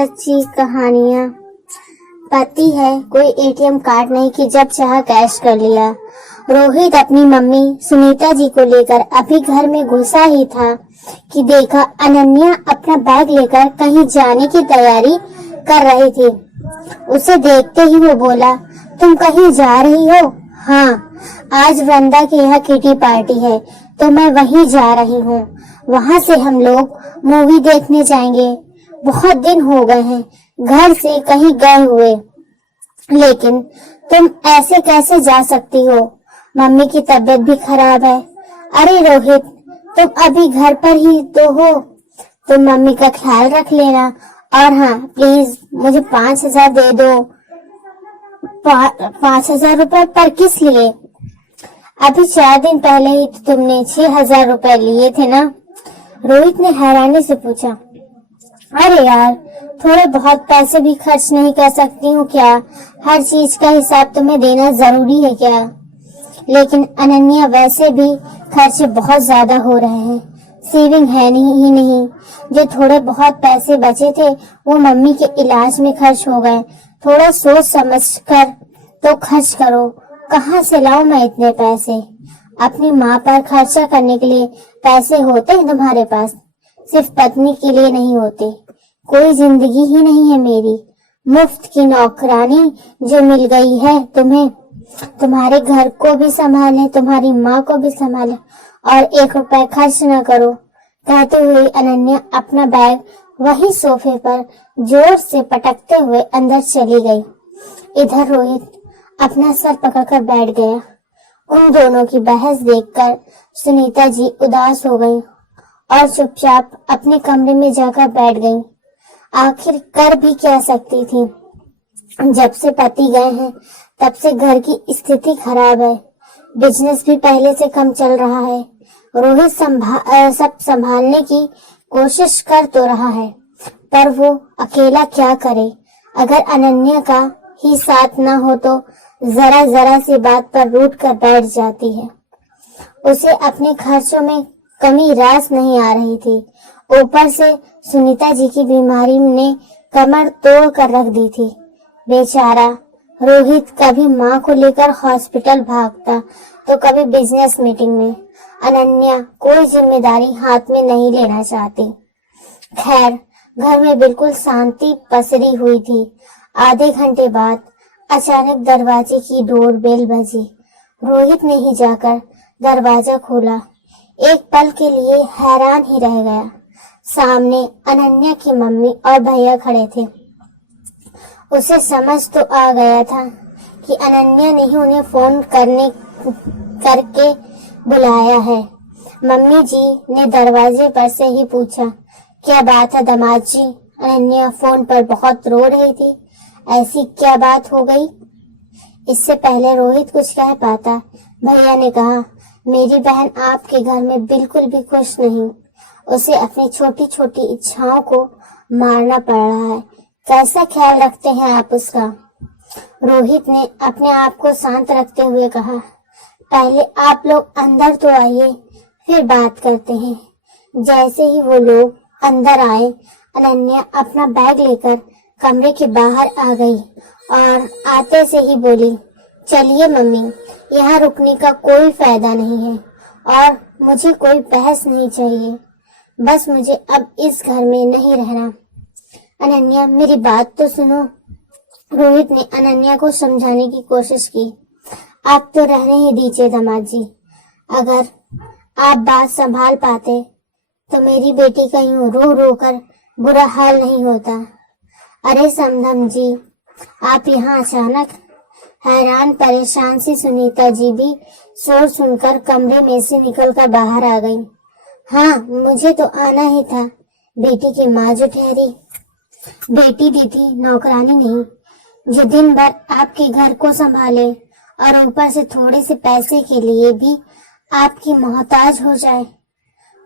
सच्ची कहानियाँ। पति है कोई एटीएम कार्ड नहीं कि जब चाहा कैश कर लिया। रोहित अपनी मम्मी सुनीता जी को लेकर अभी घर में घुसा ही था कि देखा अनन्या अपना बैग लेकर कहीं जाने की तैयारी कर रही थी। उसे देखते ही वो बोला, तुम कहीं जा रही हो? हाँ, आज वृंदा के यहाँ किटी पार्टी है तो मैं वहीं जा रही हूँ। वहाँ से हम लोग मूवी देखने जाएंगे। बहुत दिन हो गए हैं घर से कहीं गए हुए। लेकिन तुम ऐसे कैसे जा सकती हो? मम्मी की तबीयत भी खराब है। अरे रोहित, तुम अभी घर पर ही तो हो, तुम मम्मी का ख्याल रख लेना। और हाँ, प्लीज मुझे 5,000 दे दो। 5,000 रुपए पर किस लिए? अभी 4 दिन पहले ही तो तुमने 6,000 रुपए लिए थे ना? रोहित ने हैरानी से पूछा। अरे यार, थोड़े बहुत पैसे भी खर्च नहीं कर सकती हूँ क्या? हर चीज का हिसाब तुम्हें देना जरूरी है क्या? लेकिन अनन्या, वैसे भी खर्चे बहुत ज्यादा हो रहे हैं। सेविंग है नहीं। जो थोड़े बहुत पैसे बचे थे वो मम्मी के इलाज में खर्च हो गए। थोड़ा सोच समझ कर तो खर्च करो। कहाँ से लाऊं मैं इतने पैसे? अपनी माँ पर खर्चा करने के लिए पैसे होते हैं तुम्हारे पास, सिर्फ पत्नी के लिए नहीं होते। कोई जिंदगी ही नहीं है मेरी। मुफ्त की नौकरानी जो मिल गई है तुम्हें, तुम्हारे घर को भी संभाले, तुम्हारी माँ को भी संभाले, और 1 रुपए खर्च न करो। कहते हुए अनन्या अपना बैग वही सोफे पर जोर से पटकते हुए अंदर चली गई। इधर रोहित अपना सर पकड़कर बैठ गया। उन दोनों की बहस देखकर सुनीता जी उदास हो गई और चुपचाप अपने कमरे में जाकर बैठ गईं। आखिर कर भी क्या सकती थी? जब से पति गए हैं तब से घर की स्थिति खराब है। बिजनेस भी पहले से कम चल रहा है। रोहित सब संभालने की कोशिश कर तो रहा है, पर वो अकेला क्या करे? अगर अनन्या का ही साथ ना हो तो जरा सी बात पर रूठ कर बैठ जाती है। उसे अपने खर्चों में कमी रास नहीं आ रही थी। ऊपर से सुनीता जी की बीमारी ने कमर तोड़ कर रख दी थी। बेचारा रोहित कभी माँ को लेकर हॉस्पिटल भागता तो कभी बिजनेस मीटिंग में। अनन्या कोई जिम्मेदारी हाथ में नहीं लेना चाहती। खैर, घर में बिल्कुल शांति पसरी हुई थी। आधे घंटे बाद अचानक दरवाजे की डोर बेल बजी। रोहित ने ही जाकर दरवाजा खोला। एक पल के लिए हैरान ही रह गया। सामने अनन्या की मम्मी और भैया खड़े थे। उसे समझ तो आ गया था कि अनन्या ने ही उन्हें फोन करके बुलाया है। मम्मी जी ने दरवाजे पर से ही पूछा, क्या बात है दामाद जी? अनन्या फोन पर बहुत रो रही थी। ऐसी क्या बात हो गई? इससे पहले रोहित कुछ कह पाता, भैया ने कहा, मेरी बहन आपके घर में बिल्कुल भी खुश नहीं। उसे अपनी छोटी छोटी इच्छाओं को मारना पड़ रहा है। कैसा ख्याल रखते हैं आप उसका? रोहित ने अपने आप को शांत रखते हुए कहा, पहले आप लोग अंदर तो आइए, फिर बात करते हैं। जैसे ही वो लोग अंदर आए, अनन्या अपना बैग लेकर कमरे के बाहर आ गई और आते से ही बोली, चलिए मम्मी, यहाँ रुकने का कोई फायदा नहीं है और मुझे कोई बहस नहीं चाहिए। बस मुझे अब इस घर में नहीं रहना। अनन्या, मेरी बात तो सुनो। रोहित ने अनन्या को समझाने की कोशिश की। आप तो रहने ही दीजिए दामाद जी। अगर आप बात संभाल पाते तो मेरी बेटी का यूं रो रो कर बुरा हाल नहीं होता। अरे समधम जी, आप यहाँ अचानक? हैरान परेशान सी सुनीता जी भी शोर सुनकर कमरे में से निकलकर बाहर आ गई। हाँ, मुझे तो आना ही था। बेटी की माँ जो ठहरी, बेटी दी थी, नौकरानी नहीं, जो दिन भर आपके घर को संभाले और ऊपर से थोड़े से पैसे के लिए भी आपकी मोहताज हो जाए।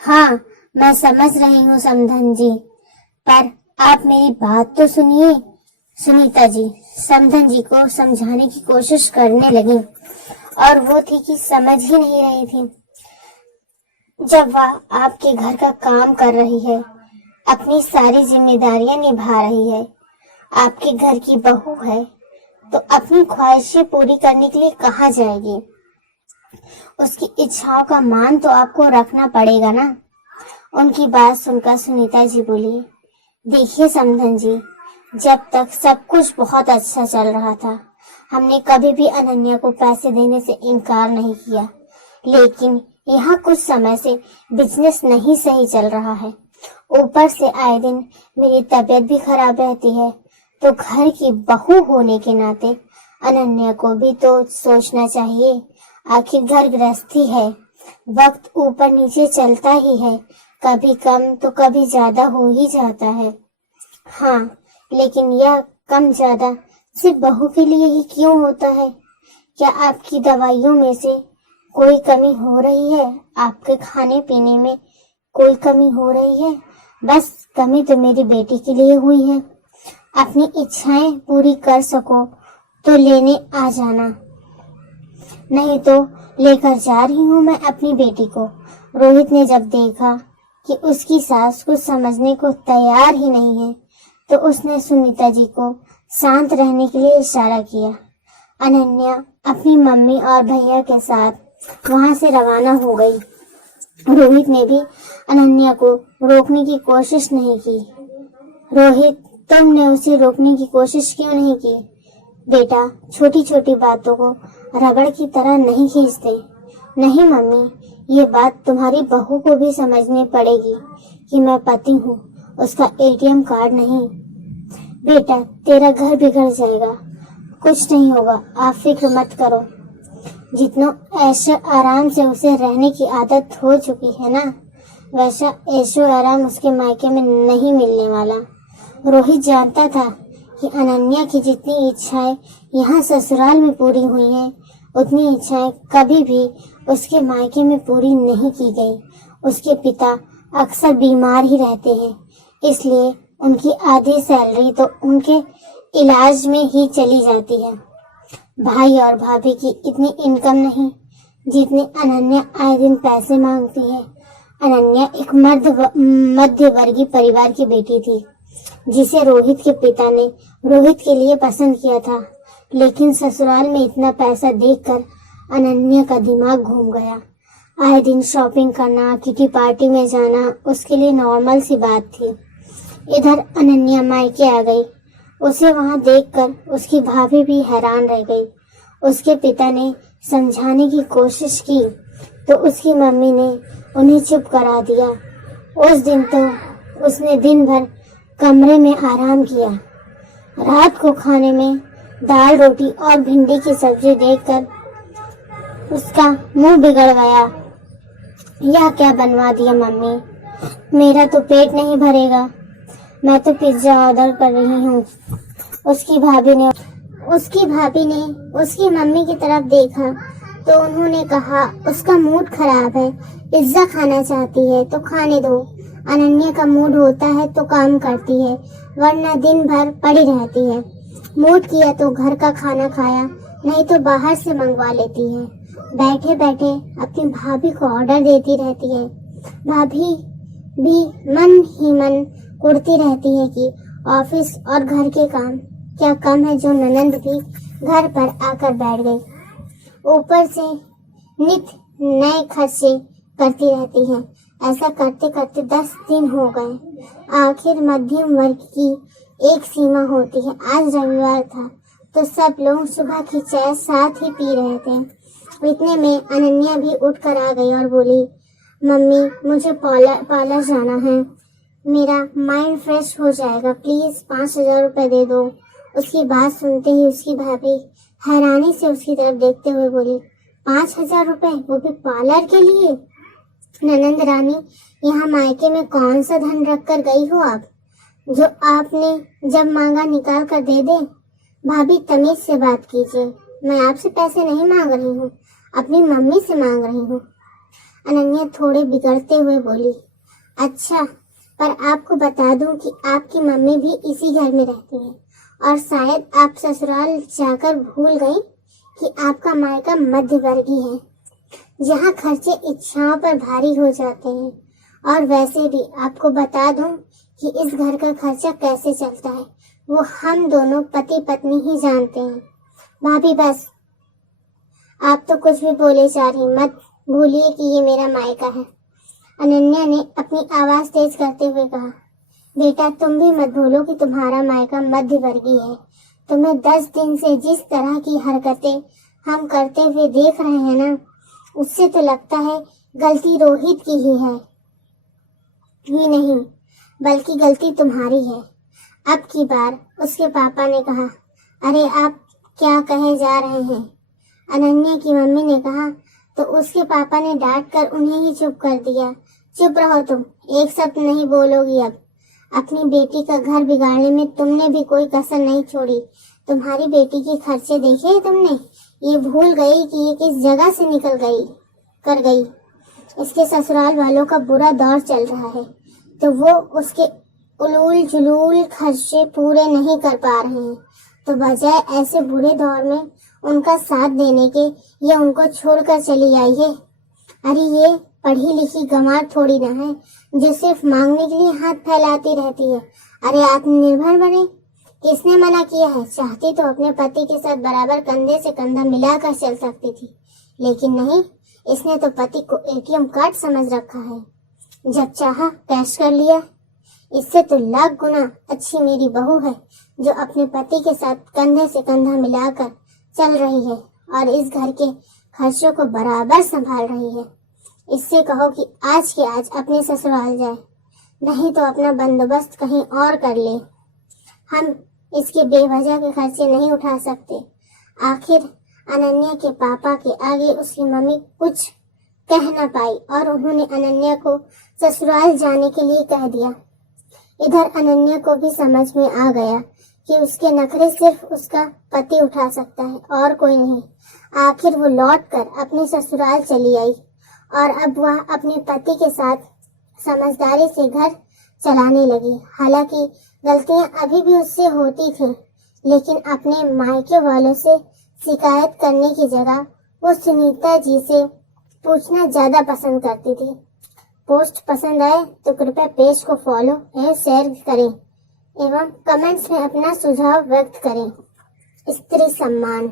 हाँ, मैं समझ रही हूँ समधन जी, पर आप मेरी बात तो सुनिए। सुनीता जी समधन जी को समझाने की कोशिश करने लगी और वो थी कि समझ ही नहीं रही थी। जब वह आपके घर का काम कर रही है, अपनी सारी जिम्मेदारियां निभा रही है। आपके घर की बहू है तो अपनी ख्वाहिशें पूरी करने के लिए कहाँ जाएगी? उसकी इच्छाओं का मान तो आपको रखना पड़ेगा ना। उनकी बात सुनकर सुनीता जी बोली, देखिए समधन जी, जब तक सब कुछ बहुत अच्छा चल रहा था हमने कभी भी अनन्या को पैसे देने से इनकार नहीं किया, लेकिन यहाँ कुछ समय से बिजनेस नहीं सही चल रहा है। ऊपर से आए दिन मेरी तबीयत भी खराब रहती है, तो घर की बहू होने के नाते अनन्या को भी तो सोचना चाहिए। आखिर घर गृहस्थी है, वक्त ऊपर नीचे चलता ही है, कभी कम तो कभी ज्यादा हो ही जाता है। हाँ, लेकिन यह कम ज्यादा सिर्फ बहू के लिए ही क्यों होता है? क्या आपकी दवाइयों में से कोई कमी हो रही है? आपके खाने पीने में कोई कमी हो रही है? बस कमी तो मेरी बेटी के लिए हुई है। अपनी इच्छाएं पूरी कर सको तो लेने आ जाना, नहीं तो लेकर जा रही हूँ मैं अपनी बेटी को। रोहित ने जब देखा कि उसकी सास कुछ समझने को तैयार ही नहीं है, तो उसने सुनीता जी को शांत रहने के लिए इशारा किया। अनन्या अपनी मम्मी और भैया के साथ वहां से रवाना हो गई। रोहित ने भी अनन्या को रोकने की कोशिश नहीं की। रोहित, तुमने उसे रोकने की कोशिश क्यों नहीं की? बेटा, छोटी छोटी बातों को रबड़ की तरह नहीं खींचते। नहीं मम्मी, ये बात तुम्हारी बहू को भी समझनी पड़ेगी कि मैं पति हूँ, उसका एटीएम कार्ड नहीं। बेटा, तेरा घर बिगड़ जाएगा, कुछ नहीं होगा, आप फिक्र मत करो। जितना ऐशो आराम से उसे रहने की आदत हो चुकी है ना, वैसा ऐशो आराम उसके मायके में नहीं मिलने वाला। रोहित जानता था कि अनन्या की जितनी इच्छाएं यहाँ ससुराल में पूरी हुई हैं, उतनी इच्छाएं कभी भी उसके मायके में पूरी नहीं की गई। उसके पिता अक्सर बीमार ही रहते हैं, इसलिए उनकी आधी सैलरी तो उनके इलाज में ही चली जाती है। भाई और भाभी की इतनी इनकम नहीं जितनी अनन्या आए दिन पैसे मांगती है। अनन्या एक मध्य वर्गीय परिवार की बेटी थी, जिसे रोहित के पिता ने रोहित के लिए पसंद किया था, लेकिन ससुराल में इतना पैसा देखकर अनन्या का दिमाग घूम गया। आए दिन शॉपिंग करना, किटी पार्टी में जाना उसके लिए नॉर्मल सी बात थी। इधर अनन्या मायके आ गई। उसे वहां देखकर उसकी भाभी भी हैरान रह गई। उसके पिता ने समझाने की कोशिश की तो उसकी मम्मी ने उन्हें चुप करा दिया। उस दिन तो उसने दिन भर कमरे में आराम किया। रात को खाने में दाल रोटी और भिंडी की सब्जी देखकर उसका मुंह बिगड़ गया। यह क्या बनवा दिया मम्मी, मेरा तो पेट नहीं भरेगा, मैं तो पिज्जा ऑर्डर कर रही हूँ। उसकी भाभी ने उसकी मम्मी की तरफ देखा तो उन्होंने कहा, उसका मूड खराब है, पिज्जा खाना चाहती है तो खाने दो। अनन्या का मूड होता है तो काम करती है, वरना दिन भर पड़ी रहती है। मूड किया तो घर का खाना खाया, नहीं तो बाहर से मंगवा लेती है। बैठे बैठे अपनी भाभी को ऑर्डर देती रहती है। भाभी भी मन ही मन कुढ़ती रहती है कि ऑफिस और घर के काम क्या कम है जो ननंद भी घर पर आकर बैठ गई। ऊपर से नित नए खर्चे करती रहती है। ऐसा करते करते 10 दिन हो गए। आखिर मध्यम वर्ग की एक सीमा होती है। आज रविवार था तो सब लोग सुबह की चाय साथ ही पी रहे थे। इतने में अनन्या भी उठकर आ गई और बोली, मम्मी मुझे पार्लर जाना है, मेरा माइंड फ्रेश हो जाएगा, प्लीज 5,000 रुपए दे दो। उसकी बात सुनते ही उसकी भाभी हैरानी से उसकी तरफ देखते हुए बोली, 5,000 रुपए, वो भी पार्लर के लिए? ननंद रानी, यहाँ मायके में कौन सा धन रख कर गई हो आप, जो आपने जब मांगा निकाल कर दे दे? भाभी तमीज से बात कीजिए, मैं आपसे पैसे नहीं मांग रही हूँ, अपनी मम्मी से मांग रही हूँ। अनन्या थोड़े बिगड़ते हुए बोली, अच्छा, पर आपको बता दूं कि आपकी मम्मी भी इसी घर में रहती है और शायद आप ससुराल जाकर भूल गई कि आपका मायका मध्य वर्गीय है, जहाँ खर्चे इच्छाओं पर भारी हो जाते हैं। और वैसे भी आपको बता दूं कि इस घर का खर्चा कैसे चलता है वो हम दोनों पति पत्नी ही जानते हैं। भाभी बस, आप तो कुछ भी बोले जा रही, मत भूलिए कि ये मेरा मायका है। अनन्या ने अपनी आवाज तेज करते हुए कहा, बेटा तुम भी मत भूलो कि तुम्हारा मायका मध्यवर्गीय है। तुम्हें 10 दिन से जिस तरह की हरकतें हम करते हुए देख रहे हैं ना, उससे तो लगता है गलती रोहित की ही नहीं बल्कि गलती तुम्हारी है। अब की बार उसके पापा ने कहा, अरे आप क्या कहे जा रहे हैं? अनन्या की मम्मी ने कहा तो उसके पापा ने डांट कर उन्हें ही चुप कर दिया। चुप रहो तुम, एक शब्द नहीं बोलोगी अब। अपनी बेटी का घर बिगाड़ने में तुमने भी कोई कसर नहीं छोड़ी। तुम्हारी बेटी के खर्चे देखे तुमने? ये भूल गई कि ये किस जगह से निकल गई। इसके ससुराल वालों का बुरा दौर चल रहा है तो वो उसके उलूल जुलूल खर्चे पूरे नहीं कर पा रहे हैं, तो बजाय ऐसे बुरे दौर में उनका साथ देने के ये उनको छोड़कर चली आई है। अरे ये पढ़ी लिखी गंवार थोड़ी ना है जो सिर्फ मांगने के लिए हाथ फैलाती रहती है। अरे आत्मनिर्भर बने, किसने मना किया है? चाहती तो अपने पति के साथ बराबर कंधे से कंधा मिलाकर चल सकती थी, लेकिन नहीं, इसने तो पति को एटीएम कार्ड समझ रखा है। जब चाहा कैश कर लिया। इससे तो लाख गुना अच्छी मेरी बहू है जो अपने पति के साथ कंधे से कंधा मिलाकर चल रही है और इस घर के खर्चों को बराबर संभाल रही है। इससे कहो कि आज के आज अपने ससुराल जाए, नहीं तो अपना बंदोबस्त कहीं और कर ले। हम इसके बेवजह के खर्चे नहीं उठा सकते। आखिर अनन्या के पापा के आगे उसकी मम्मी कुछ कह न पाई और उन्होंने अनन्या को ससुराल जाने के लिए कह दिया। इधर अनन्या को भी समझ में आ गया कि उसके नखरे सिर्फ उसका पति उठा सकता है और कोई नहीं। आखिर वो लौटकर अपने ससुराल चली आई और अब वह अपने पति के साथ समझदारी से घर चलाने लगी। हालांकि गलतियां अभी भी उससे होती थी, लेकिन अपने मायके वालों से शिकायत करने की जगह वो सुनीता जी से पूछना ज्यादा पसंद करती थी। पोस्ट पसंद आए तो कृपया पेज को फॉलो एवं शेयर करें एवं कमेंट्स में अपना सुझाव व्यक्त करें। स्त्री सम्मान।